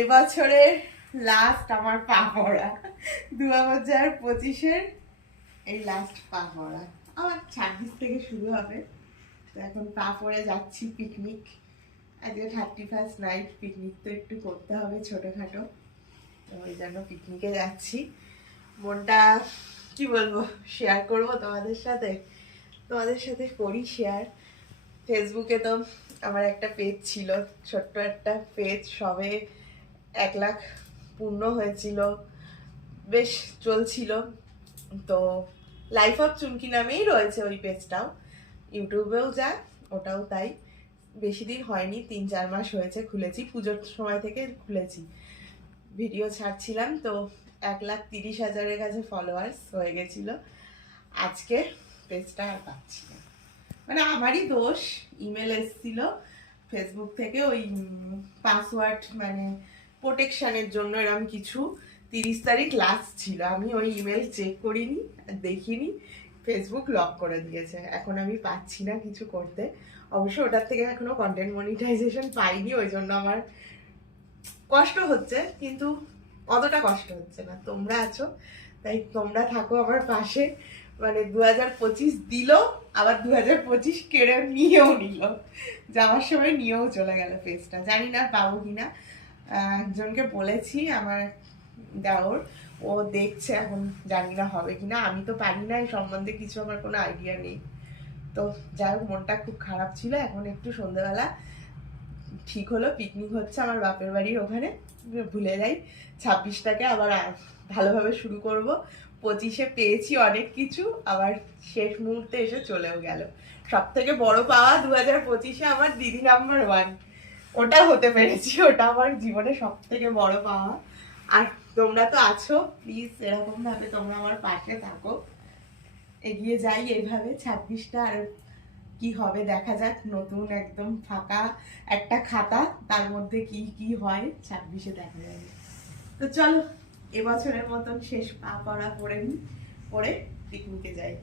এবছরের লাস্ট আমার পা পড়া দু হাজার পঁচিশের এই লাস্ট পা পড়া আমার ছাব্বিশ থেকে শুরু হবে। তো এখন পা পড়ে যাচ্ছি পিকনিক আজকে থার্টি ফার্স্ট নাইট পিকনিক তো একটু করতে হবে ছোটোখাটো। তো ওই জন্য পিকনিকে যাচ্ছি। মনটা, কি বলব শেয়ার করব তোমাদের সাথে। তোমাদের সাথে করি শেয়ার ফেসবুকে তো আমার একটা পেজ ছিল, ছোট্ট একটা পেজ সবে এক লাখ পূর্ণ হয়েছিল। বেশ চলছিল। তো লাইফ অফ চুমকি নামেই রয়েছে ওই পেজটাও। ইউটিউবেও যায়, ওটাও তাই। বেশি দিন হয়নি, তিন চার মাস হয়েছে খুলেছি। পুজোর সময় থেকে খুলেছি। ভিডিও ছাড়ছিলাম, তো এক লাখ তিরিশ হাজারের কাছে ফলোয়ার্স হয়ে গেছিল। আজকে পেজটা আর পাচ্ছি না। মানে আমারই দোষ ইমেল এসেছিল। ফেসবুক থেকে ওই পাসওয়ার্ড মানে প্রোটেকশনের জন্য এরকম কিছু তিরিশ তারিখ লাস্ট ছিল। আমি ওই ইমেল চেক করিনি দেখিনি। ফেসবুক লক করে দিয়েছে। এখন আমি পাচ্ছি না কিছু করতে। অবশ্য ওটার থেকে এখনও কন্টেন্ট মনিটাইজেশন পাইনি ওই জন্য আমার কষ্ট হচ্ছে কিন্তু অতটা কষ্ট হচ্ছে না। তোমরা আছো তাই তোমরা থাকো আমার পাশে। মানে দু হাজার পঁচিশ দিল আবার দু হাজার পঁচিশ কেড়ে নিয়েও নিল। যাওয়ার সময় নিয়েও চলে গেল ফেসটা জানি না পাবো কিনা। আহ, একজনকে বলেছি আমার দেওর, ও দেখছে এখন জানি না হবে কিনা। আমি তো পারি না, এই সম্বন্ধে কিছু আমার কোনো আইডিয়া নেই। তো যাই হোক, মনটা খুব খারাপ ছিল। এখন একটু সন্ধ্যেবেলা ঠিক হলো পিকনিক হচ্ছে আমার বাপের বাড়ির ওখানে। ভুলে যাই, ছাব্বিশটাকে আবার ভালোভাবে শুরু করব। পঁচিশে পেয়েছি অনেক কিছু, আবার শেষ মুহূর্তে এসে চলেও গেল। সব থেকে বড় পাওয়া দু হাজার পঁচিশে আমার দিদি নাম্বার ওয়ান ওটা হতে পেরেছি, ওটা আমার জীবনে সব থেকে বড় পাওয়া। আর তোমরা তো আছো প্লিজ এরকম ভাবে তোমরা আমার পাশে থাকো। এগিয়ে যাই এইভাবে ছাব্বিশটা আর কি হবে দেখা যাক, নতুন একদম ফাঁকা একটা খাতা, তার মধ্যে কি কি হয় ছাব্বিশে দেখা যাবে। তো চলো, এবছরের মতন শেষ পা পড়া পড়ে নি, পড়ে পিকনিকে যাই।